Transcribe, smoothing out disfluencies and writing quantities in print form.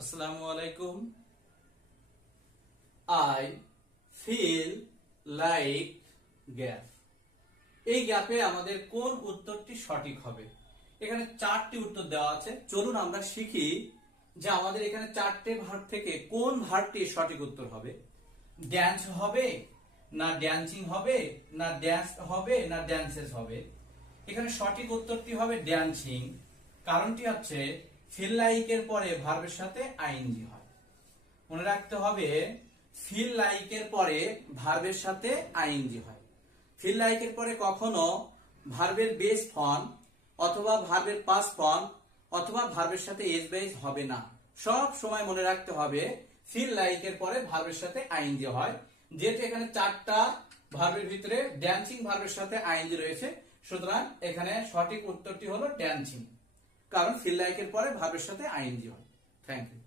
আসসালামু আলাইকুম। I feel like gap. এই গ্যাপে আমাদের কোন উত্তরটি সঠিক হবে? এখানে চারটি উত্তর দেওয়া আছে। চলুন আমরা শিখি যে আমাদের এখানে চারটে ভার্ব থেকে কোন ভার্বটি সঠিক উত্তর হবে। ড্যান্স হবে, না ড্যান্সিং হবে, না ড্যান্স হবে, না ড্যান্সেস হবে। এখানে সঠিক উত্তরটি হবে ড্যান্সিং। কারণটি হচ্ছে ফিল লাইকের পরে ভার্বের সাথে আইএনজি হয়। মনে রাখতে হবে ফিল লাইকের পরে ভার্বের সাথে আইএনজি হয়। ফিল লাইকের পরে কখনো ভার্বের বেস ফর্ম অথবা ভার্বের পাস্ট ফর্ম অথবা ভার্বের সাথে এস বেস হবে না। সব সময় মনে রাখতে হবে ফিল লাইকের পরে ভার্বের সাথে আইএনজি হয়। যেহেতু এখানে চারটা ভার্বের ভিতরে ড্যান্সিং ভার্বের সাথে আইএনজি রয়েছে, সুতরাং এখানে সঠিক উত্তরটি হলো ড্যান্সিং। কারণ ফিল লাইকের পরে ভার্বের সাথে আইএনজি হয়। Thank you.